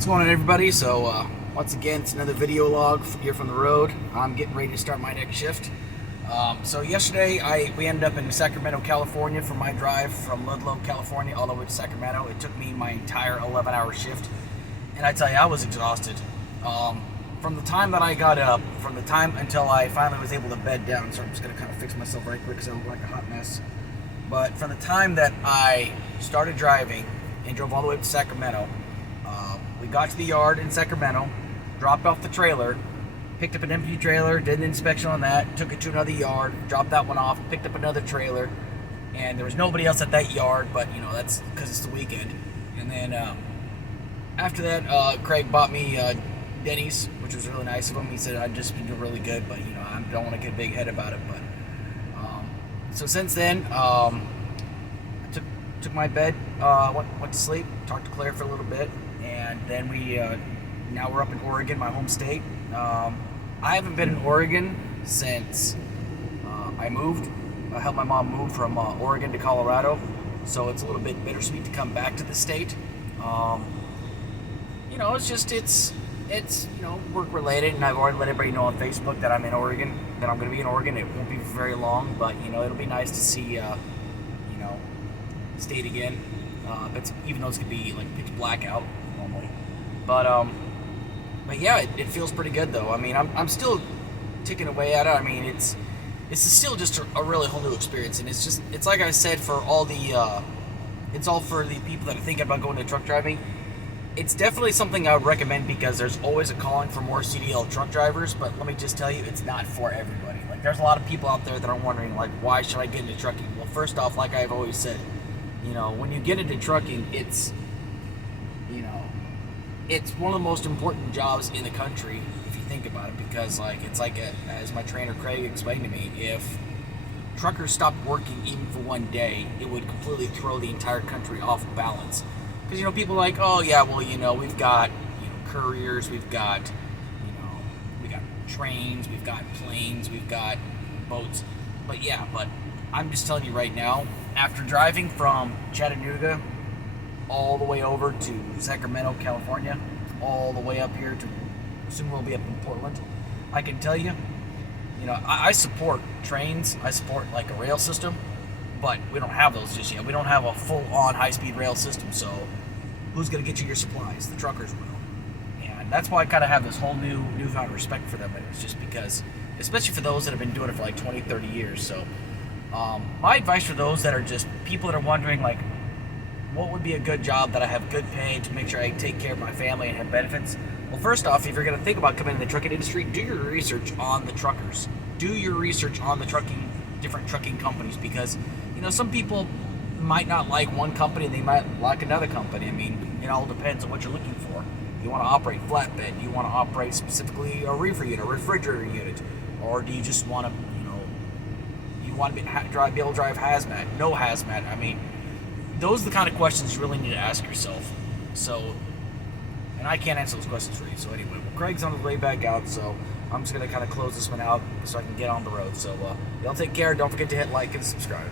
What's going on, everybody? So once again, it's another video log here from the road. I'm getting ready to start my next shift. So yesterday we ended up in Sacramento, California for my drive from Ludlow, California all the way to Sacramento. It took me my entire 11-hour shift, and I tell you, I was exhausted. From the time that I got up, from the time until I finally was able to bed down, so I'm just going to kind of fix myself right quick because I look like a hot mess. But from the time that I started driving and drove all the way up to Sacramento, we got to the yard in Sacramento, dropped off the trailer, picked up an empty trailer, did an inspection on that, took it to another yard, dropped that one off, picked up another trailer, and there was nobody else at that yard, but you know, that's because it's the weekend. And then after that, Craig bought me Denny's, which was really nice of him. He said I'd just been doing really good, but you know, I don't want to get a big head about it. But so since then, I took my bed, went to sleep, talked to Claire for a little bit, and then now we're up in Oregon, my home state. I haven't been in Oregon since I moved. I helped my mom move from Oregon to Colorado, so it's a little bit bittersweet to come back to the state. You know, it's you know, work related, and I've already let everybody know on Facebook that I'm in Oregon, that I'm going to be in Oregon. It won't be for very long, but you know, it'll be nice to see you know, state again. Even though it's going to be like pitch black out normally, but yeah, it feels pretty good though. I mean, I'm still ticking away at it. I mean, it's still just a really whole new experience, and it's like I said, for all the it's all for the people that are thinking about going to truck driving. It's definitely something I would recommend because there's always a calling for more CDL truck drivers, but let me just tell you, it's not for everybody. Like, there's a lot of people out there that are wondering, like, why should I get into trucking? Well, first off, like I've always said, you know, when you get into trucking, it's, you know, it's one of the most important jobs in the country if you think about it, because like, it's like as my trainer Craig explained to me, if truckers stopped working even for one day, it would completely throw the entire country off balance. Because, you know, people are like, oh yeah, well, you know, we've got, you know, couriers, we've got, you know, we got trains, we've got planes, we've got boats. But I'm just telling you right now, after driving from Chattanooga all the way over to Sacramento, California, all the way up here to, soon we'll be up in Portland, I can tell you, you know, I support trains, I support like a rail system, but we don't have those just yet. We don't have a full-on high-speed rail system, so who's going to get you your supplies? The truckers will. And that's why I kind of have this whole newfound respect for them. It's just because, especially for those that have been doing it for like 20, 30 years. So my advice for those that are just people that are wondering, like, what would be a good job that I have good pay to make sure I take care of my family and have benefits? Well, first off, if you're going to think about coming in the trucking industry, do your research on the truckers. Do your research on the different trucking companies, because, you know, some people might not like one company and they might like another company. I mean, it all depends on what you're looking for. You want to operate flatbed, you want to operate specifically a reefer unit, a refrigerator unit, or do you just want to, you know, you want to be able to drive hazmat, no hazmat? I mean, those are the kind of questions you really need to ask yourself. So, and I can't answer those questions for you. So anyway, well, Craig's on his way back out, so I'm just going to kind of close this one out so I can get on the road. So y'all take care. Don't forget to hit like and subscribe.